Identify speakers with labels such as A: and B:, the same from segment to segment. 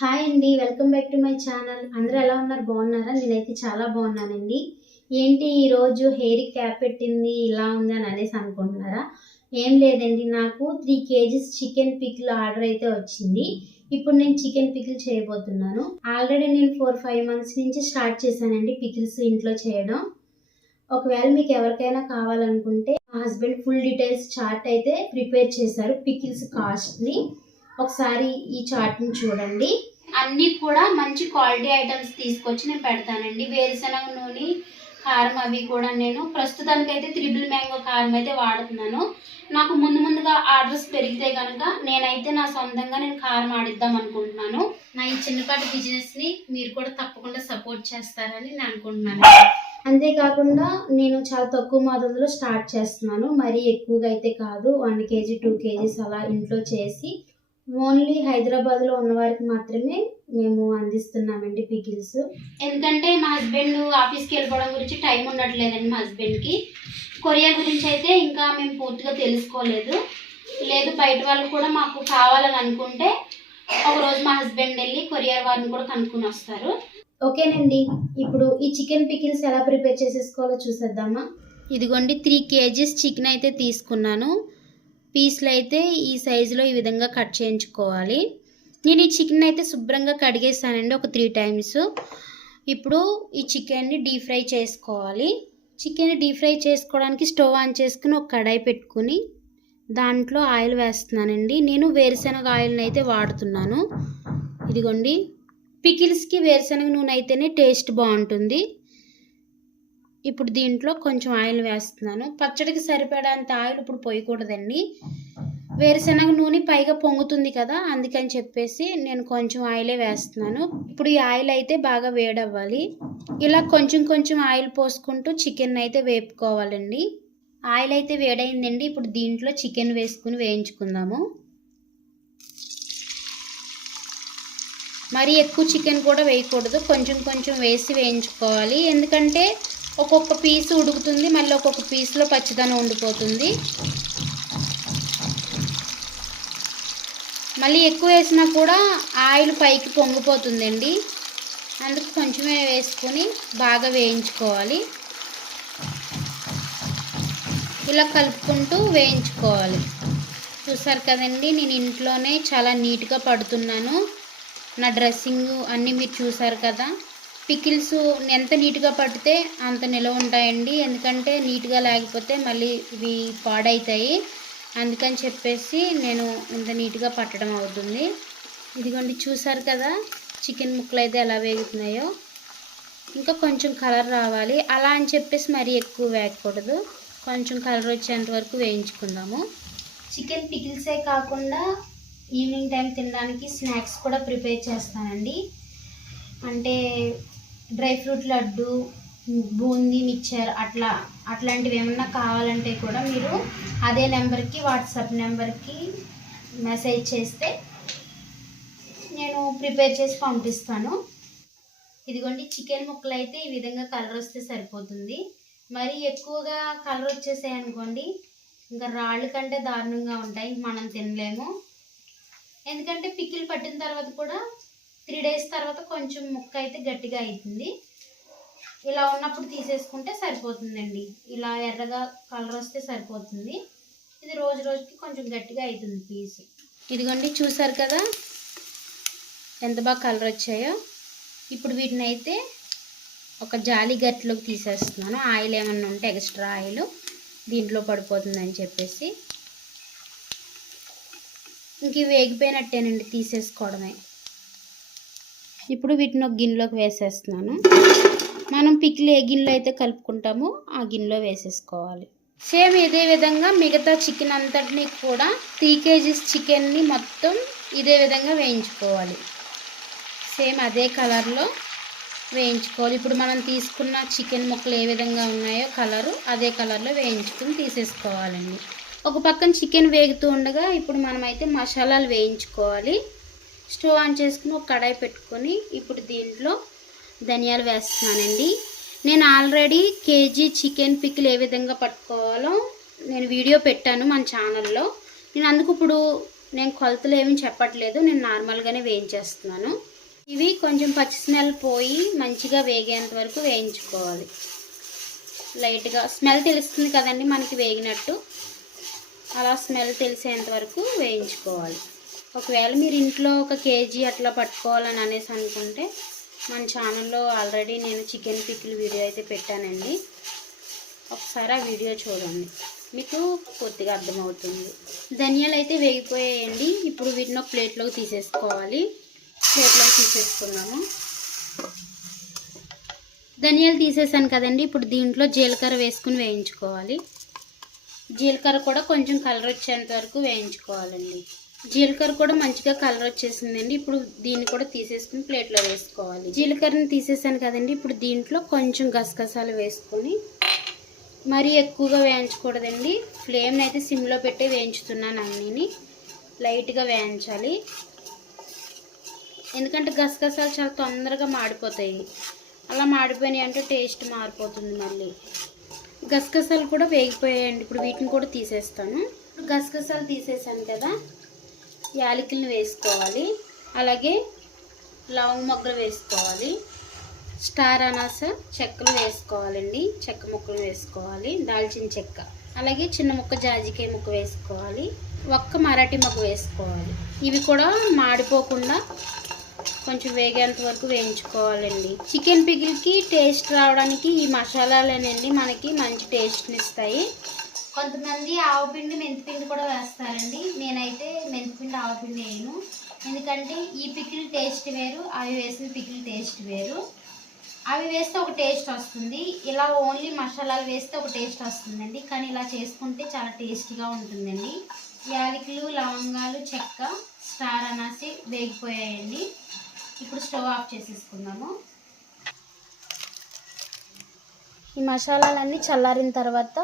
A: Hi అండి welcome back to my channel అందరూ ఎలా ఉన్నారు? బాగున్నారా? నేనైతే చాలా బాగున్నానండి. ఏంటి ఈరోజు హెయిర్ క్యాప్ పెట్టింది ఇలా ఉంది అని అనేసి అనుకుంటున్నారా? ఏం లేదండి నాకు three kgs chicken pickle order అయితే వచ్చింది. ఇప్పుడు నేను చికెన్ పికిల్ చేయబోతున్నాను. ఆల్రెడీ నేను ఫోర్ ఫైవ్ మంత్స్ నుంచి స్టార్ట్ చేశానండి పికిల్స్ ఇంట్లో చేయడం. ఒకవేళ మీకు ఎవరికైనా కావాలనుకుంటే మా హస్బెండ్ ఫుల్ డీటెయిల్స్ చార్ట్ అయితే ప్రిపేర్ చేశారు పికిల్స్ కాస్ట్ని ఒకసారి ఈ చార్ట్ని చూడండి. అన్నీ కూడా మంచి క్వాలిటీ ఐటమ్స్ తీసుకొచ్చి నేను పెడతానండి. వేరుశనగ నూనె కారం అవి కూడా నేను ప్రస్తుతానికి అయితే త్రిబుల్ మ్యాంగో కారం అయితే వాడుతున్నాను. నాకు ముందు ముందుగా ఆర్డర్స్ పెరిగితే కనుక నేనైతే నా సొంతంగా నేను కారం ఆడిద్దాం అనుకుంటున్నాను. నా ఈ చిన్నపాటి బిజినెస్ని మీరు కూడా తప్పకుండా సపోర్ట్ చేస్తారని నేను అనుకుంటున్నాను. అంతేకాకుండా నేను చాలా తక్కువ మోతాదులో స్టార్ట్ చేస్తున్నాను. మరీ ఎక్కువగా అయితే కాదు. వన్ కేజీ టూ కేజీస్ అలా ఇంట్లో చేసి ఓన్లీ హైదరాబాద్లో ఉన్న వారికి మాత్రమే మేము అందిస్తున్నామండి పికిల్స్. ఎందుకంటే మా హస్బెండ్ ఆఫీస్కి వెళ్ళిపోవడం గురించి టైం ఉండట్లేదండి మా హస్బెండ్కి. కొరియా గురించి అయితే ఇంకా మేము పూర్తిగా తెలుసుకోలేదు. లేదు బయట వాళ్ళు కూడా మాకు కావాలని అనుకుంటే ఒకరోజు మా హస్బెండ్ వెళ్ళి కొరియర్ వారిని కూడా కనుక్కొని వస్తారు. ఓకేనండి ఇప్పుడు ఈ చికెన్ పికిల్స్ ఎలా ప్రిపేర్ చేసేసుకోవాలో చూసేద్దామా? ఇదిగోండి త్రీ కేజీస్ చికెన్ అయితే తీసుకున్నాను. పీస్లు అయితే ఈ సైజులో ఈ విధంగా కట్ చేయించుకోవాలి. నేను ఈ చికెన్ అయితే శుభ్రంగా కడిగేసానండి ఒక త్రీ టైమ్స్. ఇప్పుడు ఈ చికెన్ని డీప్ ఫ్రై చేసుకోవాలి. చికెన్ డీప్ ఫ్రై చేసుకోవడానికి స్టవ్ ఆన్ చేసుకుని ఒక కడాయి పెట్టుకుని దాంట్లో ఆయిల్ వేస్తున్నానండి. నేను వేరుశనగ ఆయిల్ని అయితే వాడుతున్నాను. ఇదిగోండి. పికిల్స్కి వేరుశనగ నూనె అయితేనే టేస్ట్ బాగుంటుంది. ఇప్పుడు దీంట్లో కొంచెం ఆయిల్ వేస్తున్నాను. పచ్చడికి సరిపడేంత ఆయిల్ ఇప్పుడు పోయకూడదండి. వేరుశనగ నూనె పైగా పొంగుతుంది కదా అందుకని చెప్పేసి నేను కొంచెం ఆయిలే వేస్తున్నాను. ఇప్పుడు ఈ ఆయిల్ అయితే బాగా వేడవ్వాలి. ఇలా కొంచెం కొంచెం ఆయిల్ పోసుకుంటూ చికెన్ అయితే వేపుకోవాలండి. ఆయిల్ అయితే వేడైందండి. ఇప్పుడు దీంట్లో చికెన్ వేసుకుని వేయించుకుందాము. మరి ఎక్కువ చికెన్ కూడా వేయకూడదు. కొంచెం కొంచెం వేసి వేయించుకోవాలి. ఎందుకంటే ఒక్కొక్క పీస్ ఉడుకుతుంది మళ్ళీ ఒక్కొక్క పీస్లో పచ్చిదనం ఉండిపోతుంది. మళ్ళీ ఎక్కువ వేసినా కూడా ఆయిల్ పైకి పొంగిపోతుందండి. అందుకు కొంచెమే వేసుకొని బాగా వేయించుకోవాలి. ఇలా కలుపుకుంటూ వేయించుకోవాలి. చూసారు కదండి నేను ఇంట్లోనే చాలా నీట్గా పడుతున్నాను. నా డ్రెస్సింగ్ అన్నీ మీరు చూసారు కదా. పికిల్స్ ఎంత నీట్గా పడితే అంత నిలవ ఉంటాయండి. ఎందుకంటే నీట్గా లేకపోతే మళ్ళీ ఇవి పాడవుతాయి అందుకని చెప్పేసి నేను ఇంత నీట్గా పట్టడం అవుతుంది. ఇదిగోండి చూసారు కదా చికెన్ ముక్కలు అయితే ఎలా వేగుతున్నాయో. ఇంకా కొంచెం కలర్ రావాలి. అలా అని చెప్పేసి మరీ ఎక్కువ వేయకూడదు కొంచెం కలర్ వచ్చేంత వరకు వేయించుకుందాము. చికెన్ పికిల్సే కాకుండా ఈవినింగ్ టైం తినడానికి స్నాక్స్ కూడా ప్రిపేర్ చేస్తానండి. అంటే డ్రై ఫ్రూట్ లడ్డు బూందీ మిక్చర్ అట్లా అట్లాంటివి ఏమన్నా కావాలంటే కూడా మీరు అదే నెంబర్కి వాట్సాప్ నెంబర్కి మెసేజ్ చేస్తే నేను ప్రిపేర్ చేసి పంపిస్తాను. ఇదిగోండి చికెన్ ముక్కలు అయితే ఈ విధంగా కలర్ వస్తే సరిపోతుంది. మరి ఎక్కువగా కలర్ వచ్చేసాయి అనుకోండి ఇంకా రాళ్ళు కంటే దారుణంగా ఉంటాయి మనం తినలేము. ఎందుకంటే పిక్కిలు పట్టిన తర్వాత కూడా త్రీ డేస్ తర్వాత కొంచెం ముక్క అయితే గట్టిగా అవుతుంది ఇలా ఉన్నప్పుడు తీసేసుకుంటే సరిపోతుందండి. ఇలా ఎర్రగా కలర్ వస్తే సరిపోతుంది. ఇది రోజు రోజుకి కొంచెం గట్టిగా అవుతుంది పీస్. ఇదిగోండి చూసారు కదా? ఎంత బాగా కలర్ వచ్చాయో. ఇప్పుడు వీటిని అయితే ఒక జాలి గట్లోకి తీసేస్తున్నాను. ఆయిల్ ఏమన్నా ఉంటే ఎక్స్ట్రా ఆయిల్ దీంట్లో పడిపోతుందని చెప్పేసి. ఇంక వేగిపోయినట్టేనండి తీసేసుకోవడమే. ఇప్పుడు వీటిని ఒక గిన్నెలోకి వేసేస్తున్నాను. మనం పిక్కిలు ఏ గిన్నెలో అయితే కలుపుకుంటామో ఆ గిన్నెలో వేసేసుకోవాలి. సేమ్ ఇదే విధంగా మిగతా చికెన్ అంతటిని కూడా త్రీ కేజీస్ చికెన్ని మొత్తం ఇదే విధంగా వేయించుకోవాలి. సేమ్ అదే కలర్లో వేయించుకోవాలి. ఇప్పుడు మనం తీసుకున్న చికెన్ ముక్కలు ఏ విధంగా ఉన్నాయో కలరు అదే కలర్లో వేయించుకుని తీసేసుకోవాలండి. ఒక పక్కన చికెన్ వేగుతూ ఉండగా ఇప్పుడు మనమైతే మసాలాలు వేయించుకోవాలి. స్టవ్ ఆన్ చేసుకుని ఒక కడాయి పెట్టుకొని ఇప్పుడు దీంట్లో ధనియాలు వేస్తున్నానండి. నేను ఆల్రెడీ కేజీ చికెన్ పిక్లు ఏ విధంగా పట్టుకోవాలో నేను వీడియో పెట్టాను మన ఛానల్లో. నేను అందుకు ఇప్పుడు నేను కొలతలు ఏమీ చెప్పట్లేదు నేను నార్మల్గానే వేయించేస్తున్నాను. ఇవి కొంచెం పచ్చి స్మెల్ పోయి మంచిగా వేగేంత వరకు వేయించుకోవాలి. లైట్గా స్మెల్ తెలుస్తుంది కదండి మనకి వేగినట్టు. అలా స్మెల్ తెలిసేంత వరకు వేయించుకోవాలి. ఒకవేళ మీరు ఇంట్లో ఒక కేజీ అట్లా పట్టుకోవాలని అనేసి అనుకుంటే మన ఛానల్లో ఆల్రెడీ నేను చికెన్ పిక్కిల్ వీడియో అయితే పెట్టానండి. ఒకసారి ఆ వీడియో చూడండి. మీకు పూర్తిగా అర్థమవుతుంది. ధనియాలు అయితే వేగిపోయాయండి. ఇప్పుడు వీటిని ఒక ప్లేట్లోకి తీసేసుకోవాలి. ప్లేట్లోకి తీసేసుకున్నాము. ధనియాలు తీసేసాను కదండి. ఇప్పుడు దీంట్లో జీలకర్ర వేసుకుని వేయించుకోవాలి. జీలకర్ర కూడా కొంచెం కలర్ వచ్చేంత వరకు వేయించుకోవాలండి. జీలకర్ర కూడా మంచిగా కలర్ వచ్చేసిందండి. ఇప్పుడు దీన్ని కూడా తీసేసుకుని ప్లేట్లో వేసుకోవాలి. జీలకర్రని తీసేసాను కదండి. ఇప్పుడు దీంట్లో కొంచెం గసగసాలు వేసుకొని మరీ ఎక్కువగా వేయించకూడదండి. ఫ్లేమ్ని అయితే సిమ్లో పెట్టి వేయించుతున్నాను అన్నీని. లైట్గా వేయించాలి. ఎందుకంటే గసగసాలు చాలా తొందరగా మాడిపోతాయి. అలా మాడిపోయినాయి అంటే టేస్ట్ మారిపోతుంది మళ్ళీ. గసగసాలు కూడా వేగిపోయాయండి. ఇప్పుడు వీటిని కూడా తీసేస్తాను. గసగసాలు తీసేసాను కదా. యాలకులను వేసుకోవాలి. అలాగే లవంగ మొగ్గలు వేసుకోవాలి. స్టార్ అనాస చెక్కలు వేసుకోవాలండి. చెక్క ముక్కలు వేసుకోవాలి. దాల్చిన చెక్క. అలాగే చిన్న ముక్క జాజికాయ ముక్క వేసుకోవాలి. ఒక్క మరాఠీ మొక్క వేసుకోవాలి. ఇవి కూడా మాడిపోకుండా కొంచెం వేగేంత వరకు వేయించుకోవాలండి. చికెన్ పిగిల్కి టేస్ట్ రావడానికి ఈ మసాలాలనండి మనకి మంచి టేస్ట్ని ఇస్తాయి కొంతమంది ఆవపిండి మెంతిపిండి కూడా వేస్తారండి. నేనైతే మెంతిపిండి ఆవపిండి వేయను. ఎందుకంటే ఈ పికిల్ టేస్ట్ వేరు అవి వేసిన పికిల్ టేస్ట్ వేరు. అవి వేస్తే ఒక టేస్ట్ వస్తుంది. ఇలా ఓన్లీ మసాలాలు వేస్తే ఒక టేస్ట్ వస్తుందండి. కానీ ఇలా చేసుకుంటే చాలా టేస్టీగా ఉంటుందండి. యాలకులు లవంగాలు చెక్క స్టార్ అనాసి వేగిపోయాయండి. ఇప్పుడు స్టవ్ ఆఫ్ చేసేసుకుందాము. ఈ మసాలాలన్నీ చల్లారిన తర్వాత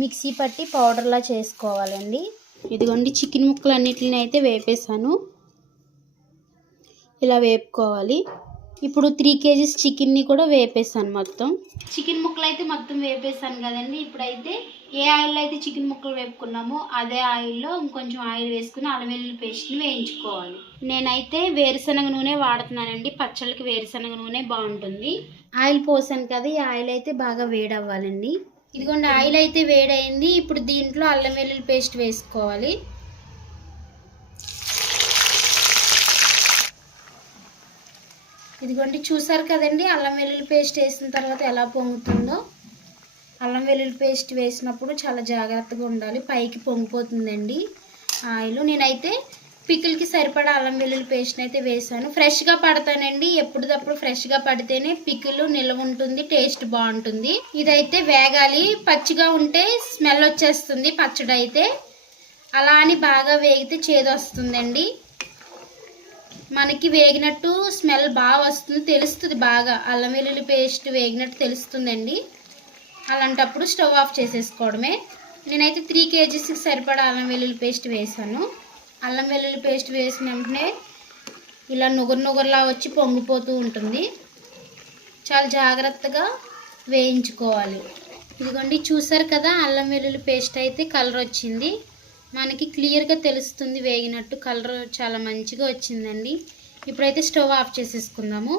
A: మిక్సీ పట్టి పౌడర్లా చేసుకోవాలండి. ఇదిగోండి చికెన్ ముక్కలు అన్నిటిని అయితే వేపేసాను ఇలా వేపుకోవాలి. ఇప్పుడు త్రీ కేజీస్ చికెన్ని కూడా వేపేసాను మొత్తం. చికెన్ ముక్కలు అయితే మొత్తం వేపేసాను కదండి. ఇప్పుడైతే ఏ ఆయిల్లో అయితే చికెన్ ముక్కలు వేపుకున్నామో అదే ఆయిల్లో ఇంకొంచెం ఆయిల్ వేసుకుని అల్లం వెల్లుల్లి పేస్ట్ని వేయించుకోవాలి. నేనైతే వేరుశనగ నూనె వాడుతున్నానండి. పచ్చళ్ళకి వేరుశనగ నూనె బాగుంటుంది. ఆయిల్ పోసాను కదా ఈ ఆయిల్ అయితే బాగా వేడవ్వాలండి. ఇదిగోండి ఆయిల్ అయితే వేడైంది. ఇప్పుడు దీంట్లో అల్లం వెల్లుల్లి పేస్ట్ వేసుకోవాలి. ఇదిగోండి చూసారు కదండి అల్లం వెల్లుల్లి పేస్ట్ వేసిన తర్వాత ఎలా పొంగుతుందో. అల్లం వెల్లుల్లి పేస్ట్ వేసినప్పుడు చాలా జాగ్రత్తగా ఉండాలి. పైకి పొంగిపోతుందండి ఆయిల్. నేనైతే పికిల్కి సరిపడా అల్లం వెల్లుల్లి పేస్ట్ని అయితే వేసాను. ఫ్రెష్గా పడతానండి. ఎప్పటిదప్పుడు ఫ్రెష్గా పడితేనే పికిల్ నిల్వ ఉంటుంది టేస్ట్ బాగుంటుంది. ఇదైతే వేగాలి. పచ్చిగా ఉంటే స్మెల్ వచ్చేస్తుంది పచ్చడి అయితే అలా అని బాగా వేగితే చేదు వస్తుందండి. మనకి వేగినట్టు స్మెల్ బాగా వస్తుంది తెలుస్తుంది బాగా. అల్లం వెల్లుల్లి పేస్ట్ వేగినట్టు తెలుస్తుందండి. అలాంటప్పుడు స్టవ్ ఆఫ్ చేసేసుకోవడమే. నేనైతే త్రీ కేజీస్కి సరిపడా అల్లం వెల్లుల్లి పేస్ట్ వేసాను. అల్లం వెల్లుల్లి పేస్ట్ వేసిన వెంటనే ఇలా నుగురు నుగురులా వచ్చి పొంగిపోతూ ఉంటుంది. చాలా జాగ్రత్తగా వేయించుకోవాలి. ఇదిగోండి చూసారు కదా అల్లం వెల్లుల్లి పేస్ట్ అయితే కలర్ వచ్చింది. మనకి క్లియర్గా తెలుస్తుంది వేగినట్టు కలర్ చాలా మంచిగా వచ్చిందండి. ఇప్పుడైతే స్టవ్ ఆఫ్ చేసేసుకుందాము.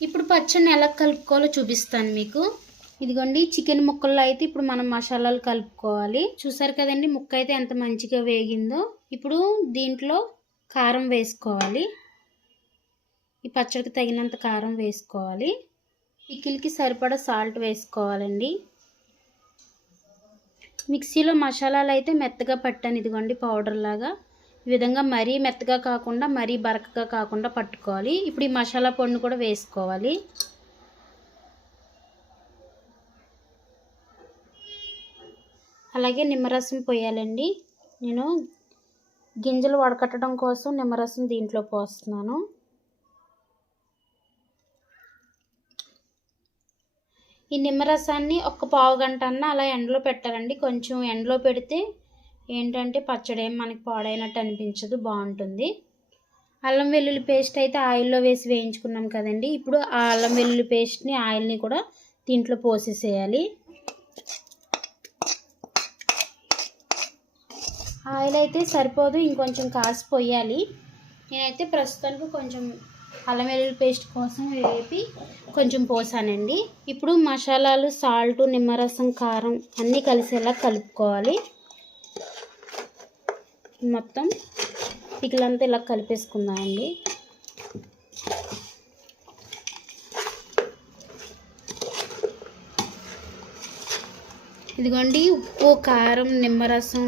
A: ఇప్పుడు పచ్చడిని ఎలా కలుపుకోవాలో చూపిస్తాను మీకు. ఇదిగోండి చికెన్ ముక్కల్లో అయితే ఇప్పుడు మనం మసాలాలు కలుపుకోవాలి. చూసారు కదండి ముక్క అయితే ఎంత మంచిగా వేగిందో. ఇప్పుడు దీంట్లో కారం వేసుకోవాలి. ఈ పచ్చడికి తగినంత కారం వేసుకోవాలి. పికిల్కి సరిపడా సాల్ట్ వేసుకోవాలండి. మిక్సీలో మసాలాలు అయితే మెత్తగా పట్టాను. ఇదిగోండి పౌడర్ లాగా. ఈ విధంగా మరీ మెత్తగా కాకుండా మరీ బరకగా కాకుండా పట్టుకోవాలి. ఇప్పుడు ఈ మసాలా పొడిని కూడా వేసుకోవాలి. అలాగే నిమ్మరసం పోయాలండి. నేను గింజలు వడకట్టడం కోసం నిమ్మరసం దీంట్లో పోస్తున్నాను. ఈ నిమ్మరసాన్ని ఒక పావు గంట అన్న అలా ఎండలో పెట్టాలండి. కొంచెం ఎండలో పెడితే ఏంటంటే పచ్చడి ఏం మనకి పాడైనట్టు అనిపించదు బాగుంటుంది. అల్లం వెల్లుల్లి పేస్ట్ అయితే ఆయిల్లో వేసి వేయించుకున్నాం కదండి. ఇప్పుడు ఆ అల్లం వెల్లుల్లి పేస్ట్ని ఆయిల్ని కూడా దీంట్లో పోసేసేయాలి. ఆయిల్ అయితే సరిపోదు ఇంకొంచెం కాసి పోయాలి. నేనైతే ప్రస్తుతానికి కొంచెం అల్లం వెల్లుల్లి పేస్ట్ కోసం వేపి కొంచెం పోసానండి. ఇప్పుడు మసాలాలు సాల్ట్ నిమ్మరసం కారం అన్నీ కలిసేలా కలుపుకోవాలి. మొత్తం పికిలంతా ఇలా కలిపేసుకుందామండి. ఇదిగోండి ఉప్పు కారం నిమ్మరసం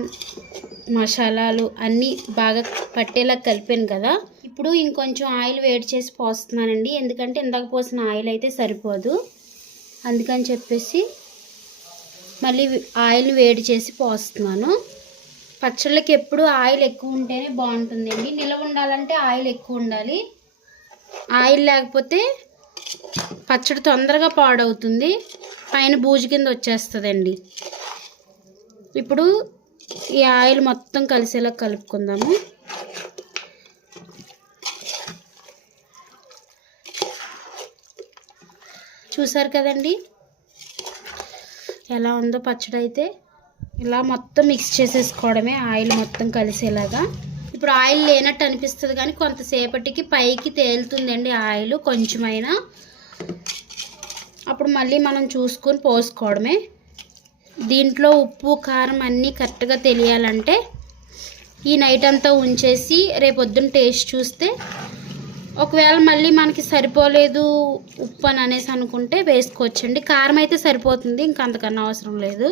A: మసాలాలు అన్నీ బాగా పట్టేలా కలిపాను కదా. ఇప్పుడు ఇంకొంచెం ఆయిల్ వేడి చేసి పోస్తున్నానండి. ఎందుకంటే ఇందాక పోసిన ఆయిల్ అయితే సరిపోదు. అందుకని చెప్పేసి మళ్ళీ ఆయిల్ వేడి చేసి పోస్తున్నాను. పచ్చళ్ళకి ఎప్పుడు ఆయిల్ ఎక్కువ ఉంటేనే బాగుంటుందండి. నిలవ ఉండాలంటే ఆయిల్ ఎక్కువ ఉండాలి. ఆయిల్ లేకపోతే పచ్చడి తొందరగా పాడవుతుంది. పైన బూజు కింద వచ్చేస్తుందండి. ఇప్పుడు ఈ ఆయిల్ మొత్తం కలిసేలా కలుపుకుందాము. చూసారు కదండి? ఎలా ఉందో పచ్చడి అయితే ఇలా మొత్తం మిక్స్ చేసేసుకోవడమే ఆయిల్ మొత్తం కలిసేలాగా. ఇప్పుడు ఆయిల్ లేనట్టు అనిపిస్తుంది కానీ కొంతసేపటికి పైకి తేలుతుందండి ఆయిల్ కొంచెమైనా. అప్పుడు మళ్ళీ మనం చూసుకొని పోసుకోవడమే. దీంట్లో ఉప్పు కారం అన్నీ కరెక్ట్గా తెలియాలంటే ఈ నైట్ అంతా ఉంచేసి రేపొద్దున టేస్ట్ చూస్తే ఒకవేళ మళ్ళీ మనకి సరిపోలేదు ఉప్పు అని అనేసి అనుకుంటే వేసుకోవచ్చండి. కారం అయితే సరిపోతుంది ఇంకా అంతకన్నా అవసరం లేదు.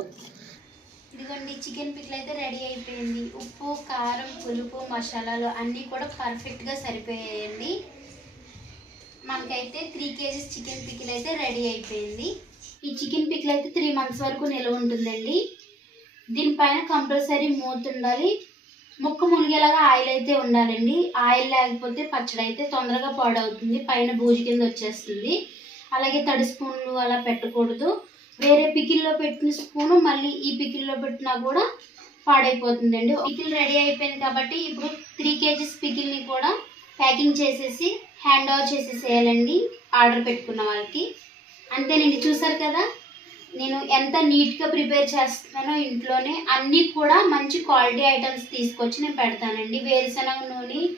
A: ఇదిగోండి చికెన్ పిక్లు అయితే రెడీ అయిపోయింది. ఉప్పు కారం పులుపు మసాలాలు అన్నీ కూడా పర్ఫెక్ట్గా సరిపోయాయండి. మనకైతే త్రీ కేజీస్ చికెన్ పిక్లు అయితే రెడీ అయిపోయింది. ఈ చికెన్ పిక్లు అయితే త్రీ మంత్స్ వరకు నిల్వ ఉంటుందండి. దీనిపైన కంపల్సరీ మూత ఉండాలి. ముక్క మునిగేలాగా ఆయిల్ అయితే ఉండాలండి. ఆయిల్ లేకపోతే పచ్చడి అయితే తొందరగా పాడవుతుంది. పైన బూజు కింద వచ్చేస్తుంది. అలాగే తడి స్పూన్లు అలా పెట్టకూడదు. వేరే పికిల్లో పెట్టిన స్పూను మళ్ళీ ఈ పికిల్లో పెట్టినా కూడా పాడైపోతుందండి. పికిల్ రెడీ అయిపోయింది కాబట్టి ఇప్పుడు త్రీ కేజీస్ పికిల్ని కూడా ప్యాకింగ్ చేసేసి హ్యాండ్ ఓవర్ చేసేసేయాలండి. ఆర్డర్ పెట్టుకున్న వాళ్ళకి. అంతేనండి చూసారు కదా? నేను ఎంత నీట్గా ప్రిపేర్ చేస్తున్నానో ఇంట్లోనే అన్నీ కూడా మంచి క్వాలిటీ ఐటమ్స్ తీసుకొచ్చి నేను పెడతానండి. వేరుశనగ నూనె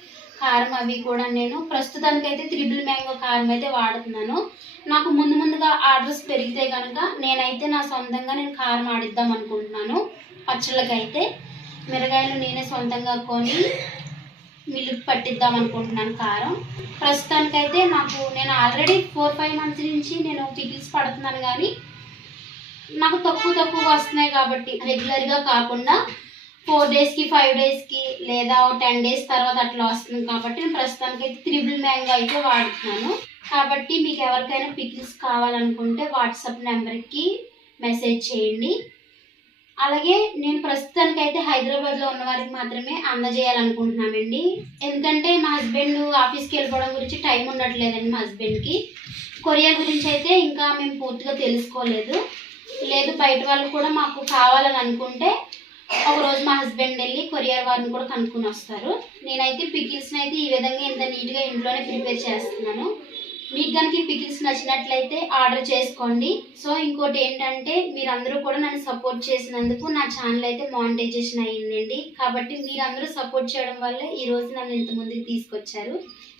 A: కారం అవి కూడా నేను. ప్రస్తుతానికైతే త్రిబుల్ మ్యాంగో కారం అయితే వాడుతున్నాను. నాకు ముందు ముందుగా ఆర్డర్స్ పెరిగితే కనుక నేనైతే నా సొంతంగా నేను కారం ఆడిద్దాం అనుకుంటున్నాను. పచ్చళ్ళకైతే. మిరగాయలు నేనే సొంతంగా కొని మిల్లుకి పట్టిద్దాం అనుకుంటున్నాను కారం. ప్రస్తుతానికైతే నాకు నేను ఆల్రెడీ ఫోర్ ఫైవ్ మంత్స్ నుంచి నేను పిగిల్స్ పడుతున్నాను కానీ నాకు తక్కువ తక్కువ వస్తున్నాయి కాబట్టి రెగ్యులర్గా కాకుండా ఫోర్ డేస్కి ఫైవ్ డేస్కి లేదా టెన్ డేస్ తర్వాత అట్లా వస్తుంది కాబట్టి నేను ప్రస్తుతానికి అయితే త్రిబుల్ మ్యాంగో అయితే వాడుతున్నాను. కాబట్టి మీకు ఎవరికైనా పికిల్స్ కావాలనుకుంటే వాట్సాప్ నెంబర్కి మెసేజ్ చేయండి. అలాగే నేను ప్రస్తుతానికి అయితే హైదరాబాద్లో ఉన్న వారికి మాత్రమే అందజేయాలనుకుంటున్నామండి ఎందుకంటే మా హస్బెండ్ ఆఫీస్కి వెళ్ళిపోవడం గురించి టైం ఉండట్లేదండి మా హస్బెండ్కి. కొరియా గురించి అయితే ఇంకా మేము పూర్తిగా తెలుసుకోలేదు. లేదు బయట వాళ్ళు కూడా మాకు కావాలని అనుకుంటే ఒక రోజు మా హస్బెండ్ వెళ్ళి కొరియర్ వారిని కూడా కనుక్కొని వస్తారు. నేనైతే పికిల్స్ని అయితే ఈ విధంగా ఇంత నీట్గా ఇంట్లోనే ప్రిపేర్ చేస్తున్నాను. మీకు కనుక ఈ పికిల్స్ నచ్చినట్లయితే ఆర్డర్ చేసుకోండి. సో ఇంకోటి ఏంటంటే మీరందరూ కూడా నన్ను సపోర్ట్ చేసినందుకు నా ఛానల్ అయితే మానిటైజేషన్ అయ్యిందండి. కాబట్టి మీరందరూ సపోర్ట్ చేయడం వల్లే ఈరోజు నన్ను ఇంత ముందుకు తీసుకొచ్చారు.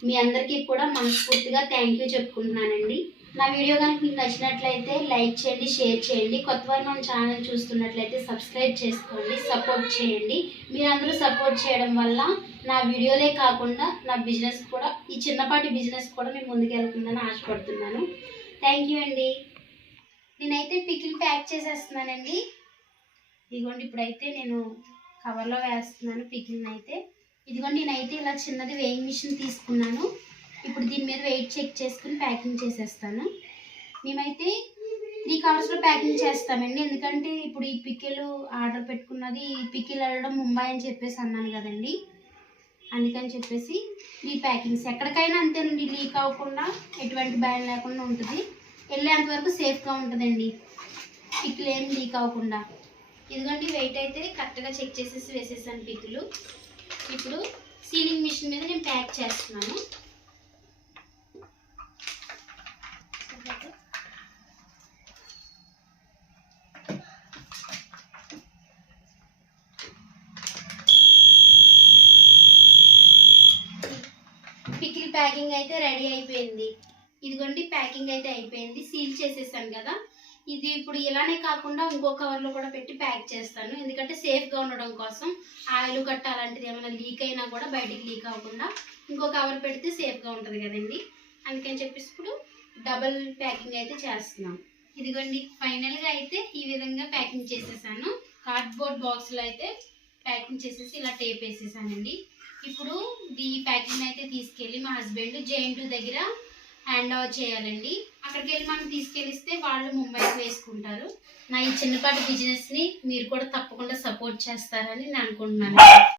A: మీ అందరికీ కూడా మనస్ఫూర్తిగా థ్యాంక్ యూ చెప్పుకుంటున్నానండి. నా వీడియో కనుక మీకు నచ్చినట్లయితే లైక్ చేయండి షేర్ చేయండి. కొత్త వారు మన ఛానల్ చూస్తున్నట్లయితే సబ్స్క్రైబ్ చేసుకోండి సపోర్ట్ చేయండి. మీరందరూ సపోర్ట్ చేయడం వల్ల నా వీడియోలే కాకుండా నా బిజినెస్ కూడా ఈ చిన్నపాటి బిజినెస్ కూడా నేను ముందుకెళ్తుందని ఆశపడుతున్నాను. థ్యాంక్ యూ అండి. నేనైతే పికిల్ ప్యాక్ చేసేస్తున్నానండి. ఇదిగోండి ఇప్పుడైతే నేను కవర్లో వేస్తున్నాను పికిల్ని అయితే. ఇదిగోండి నేనైతే ఇలా చిన్నది వేయింగ్ మిషన్ తీసుకున్నాను. ఇప్పుడు దీని మీద వెయిట్ చెక్ చేసుకుని ప్యాకింగ్ చేసేస్తాను. మేమైతే త్రీ కవర్స్లో ప్యాకింగ్ చేస్తామండి. ఎందుకంటే ఇప్పుడు ఈ పికిల్ ఆర్డర్ పెట్టుకున్నది ఈ పికిల్ వెళ్ళడం ముంబై అని చెప్పేసి అన్నాను కదండి. అందుకని చెప్పేసి త్రీ ప్యాకింగ్స్ ఎక్కడికైనా అంతేనండి లీక్ అవ్వకుండా ఎటువంటి భయం లేకుండా ఉంటుంది. వెళ్ళేంత వరకు సేఫ్గా ఉంటుందండి. పిక్కులు ఏం లీక్ అవ్వకుండా. ఇదిగోండి వెయిట్ అయితే కరెక్ట్గా చెక్ చేసేసి వేసేసాను పిక్కులు ఇప్పుడు సీలింగ్ మిషన్ మీద నేను ప్యాక్ చేస్తున్నాను అయితే రెడీ అయిపోయింది ఇదిగోండి ప్యాకింగ్ అయితే అయిపోయింది. సీల్ చేసేసాను కదా. ఇది ఇప్పుడు ఇలానే కాకుండా ఇంకో కవర్లో కూడా పెట్టి ప్యాక్ చేస్తాను. ఎందుకంటే సేఫ్గా ఉండడం కోసం ఆయిల్ కట్ట అలాంటిది ఏమైనా లీక్ అయినా కూడా బయటికి లీక్ అవ్వకుండా ఇంకో కవర్ పెడితే సేఫ్గా ఉంటుంది కదండి. అందుకని చెప్పేసి ఇప్పుడు డబల్ ప్యాకింగ్ అయితే చేస్తున్నాం. ఇదిగోండి ఫైనల్గా అయితే ఈ విధంగా ప్యాకింగ్ చేసేసాను. కార్డ్బోర్డ్ బాక్స్లో అయితే ప్యాకింగ్ చేసేసి ఇలా టేప్ వేసేసానండి. ఇప్పుడు ఈ ప్యాకింగ్ అయితే తీసుకెళ్ళి మా హస్బెండ్ జెయింట్ దగ్గర హ్యాండ్ ఓవర్ చేయాలండి. అక్కడికి వెళ్ళి మనం తీసుకెళ్ళిస్తే వాళ్ళు ముంబైకి వేసుకుంటారు. నా ఈ చిన్నపాటి బిజినెస్ని మీరు కూడా తప్పకుండా సపోర్ట్ చేస్తారని నేను అనుకుంటున్నాను.